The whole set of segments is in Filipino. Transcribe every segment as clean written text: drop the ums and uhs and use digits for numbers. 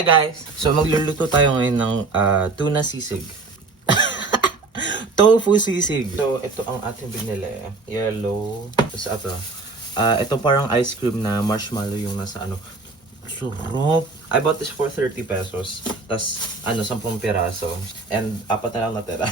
Hi guys! So magluluto tayo ngayon ng tuna sisig. Tofu sisig. So ito ang ating binili. Yellow. Tapos ito parang ice cream na marshmallow yung nasa ano. Sarap! I bought this for 30 pesos. Tapos 10 piraso. And 4 na lang natira.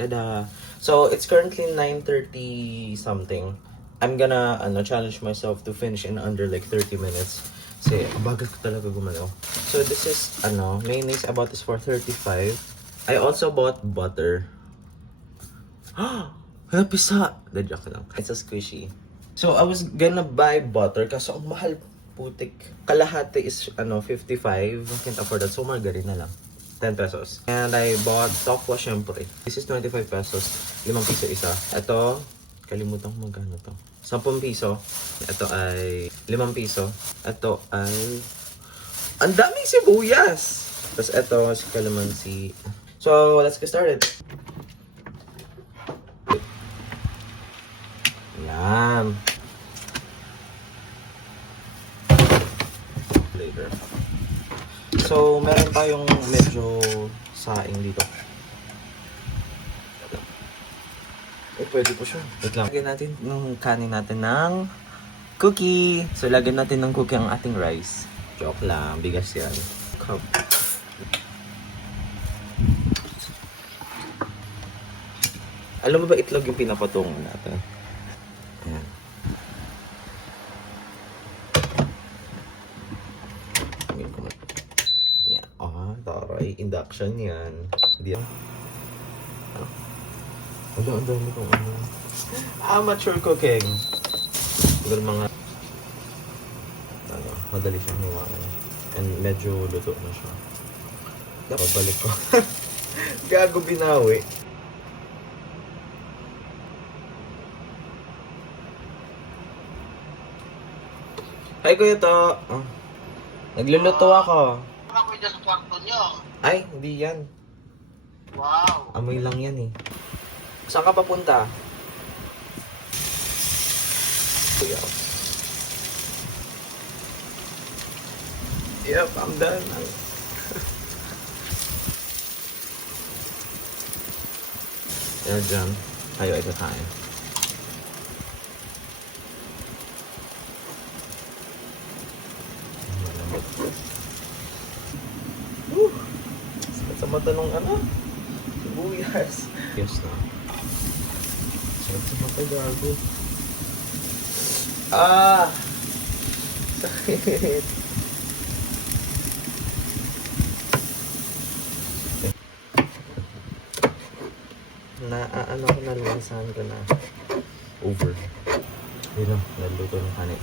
Tada! So it's currently 9:30 something. I'm gonna challenge myself to finish in under like 30 minutes. Kasi bagal ko talaga gumalaw. So this is mayonnaise. I bought this for 35. I also bought butter. Pisa! The joke lang. It's a squishy. So I was gonna buy butter kasi ang mahal putik. Kalahati is 55. Can't afford that. So margarine na lang. 10 pesos. And I bought tokwa syempre. This is 25 pesos. 5 piso isa. Ito, kalimutan ko magkano to. 10 piso. Ito ay 5 piso. Ito ay ang daming sibuyas. Tapos ito si calamansi. So, let's get started. Yan. Later. So, meron tayong medyo saing dito. Pwede po siya. Wait lang. Lagyan natin ng kanin natin ng cookie. So, lagyan natin ng cookie ang ating rice. Joke lang. Bigas yan. Cup. Alam mo ba itlog yung pinapatungan natin? Ayan. Yan. Taray. Induction yan. Hindi yan. Ang dami kong amateur cooking. Pero mga madali siyang hiwain. And medyo luto na siya. Dapat balik ko. Gago binawi. Hi Kuya To. Nagluluto ako. Ako dyan sa kwarto niyo. Ay, hindi yan. Wow. Amoy lang yan eh. Saan ka papunta? Yep, I'm done. Yan dyan. Tayo ito tayo. Sa mata nung sibuyas. Yes na. Sa mata gago. Sakit. Ko na, lansahan ko na. Over. Yun lang, naluto ng kanin.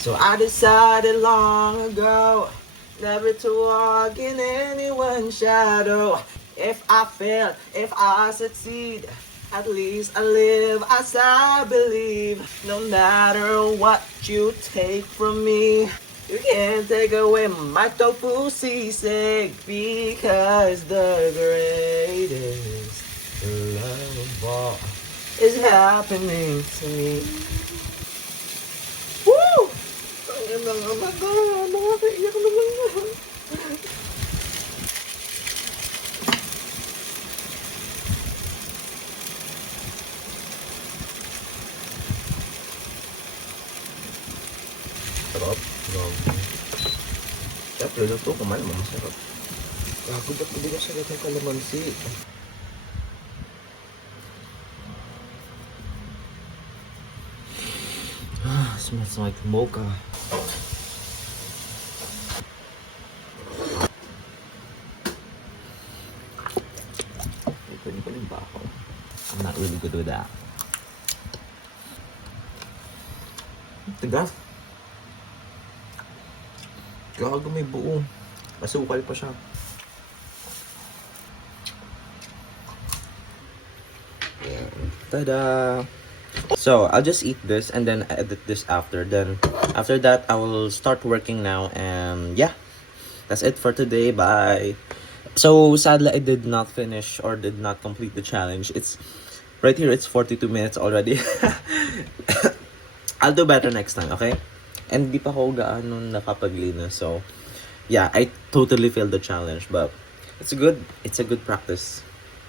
So I decided long ago never to walk in anyone's shadow. If I fail, if I succeed, at least I live as I believe. No matter what you take from me, you can't take away my tofu sisig, because the greatest love of all is happening to me. Woo! Ang ina nga mata, nakakaiyak naman na. Pero ito, kumain mo, masarap. Gago, ba't hindi ka sagat ng kalamansi? Smells like mocha. Pwede pa rin ba ako? I'm not really good with that. Tigas. Gago, may buo. Masukal pa siya. Tada! So, I'll just eat this and then edit this after. Then, after that, I will start working now. And yeah, that's it for today. Bye! So, sadly, I did not finish or did not complete the challenge. It's right here, it's 42 minutes already. I'll do better next time, okay? And di pa ako gaano nakapaglinis. So, yeah, I totally failed the challenge. But, it's a good practice.